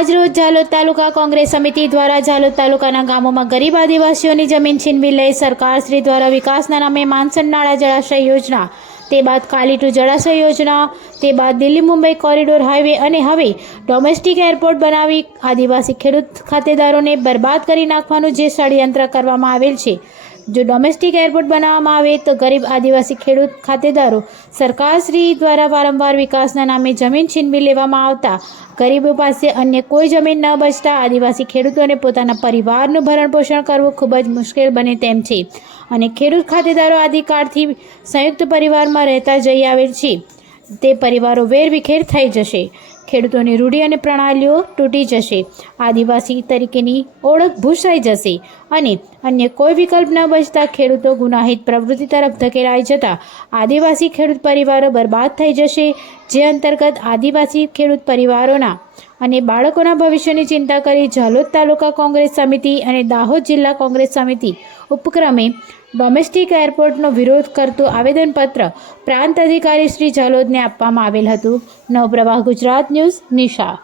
આજરોજ ઝાલોદ તાલુકા કોંગ્રેસ સમિતિ દ્વારા ઝાલોદ તાલુકાના ગામોમાં ગરીબ આદિવાસીઓની જમીન છીનવી લઈ સરકારશ્રી દ્વારા વિકાસના નામે માનસણ નાળા જળાશય યોજના, તે બાદ કાલીટુ જળાશય યોજના, તે બાદ દિલ્હી મુંબઈ કોરિડોર હાઈવે અને હવે ડોમેસ્ટિક એરપોર્ટ બનાવી આદિવાસી ખેડૂત ખાતેદારોને બરબાદ કરી નાખવાનું જે ષડયંત્ર કરવામાં આવેલ છે. જો ડોમેસ્ટિક એરપોર્ટ બનાવવામાં આવે તો ગરીબ આદિવાસી ખેડૂત ખાતેદારો સરકારશ્રી દ્વારા વારંવાર વિકાસના નામે જમીન છીનવી લેવામાં આવતા ગરીબો પાસે અન્ય કોઈ જમીન ન બચતા આદિવાસી ખેડૂતોને પોતાના પરિવારનું ભરણપોષણ કરવું ખૂબ જ મુશ્કેલ બને તેમ છે અને ખેડૂત ખાતેદારો આદિકાળથી સંયુક્ત પરિવારમાં રહેતા જઈ આવેલ છે તે પરિવારો વેરવિખેર થઈ જશે. ખેડૂતોની રૂઢિ અને પ્રણાલીઓ તૂટી જશે, આદિવાસી તરીકેની ઓળખ ભૂસાઈ જશે અને અન્ય કોઈ વિકલ્પ ન બચતા ખેડૂતો ગુનાહિત પ્રવૃત્તિ તરફ ધકેલાઈ જતા આદિવાસી ખેડૂત પરિવારો બરબાદ થઈ જશે. જે અંતર્ગત આદિવાસી ખેડૂત પરિવારોના અને બાળકોના ભવિષ્યની ચિંતા કરી ઝાલોદ તાલુકા કોંગ્રેસ સમિતિ અને દાહોદ જિલ્લા કોંગ્રેસ સમિતિ ઉપક્રમે ડોમેસ્ટિક એરપોર્ટનો વિરોધ કરતું આવેદનપત્ર પ્રાંત અધિકારી શ્રી ઝાલોદને આપવામાં આવેલ હતું. નવપ્રવાહ ગુજરાત ન્યૂઝ, નિશા.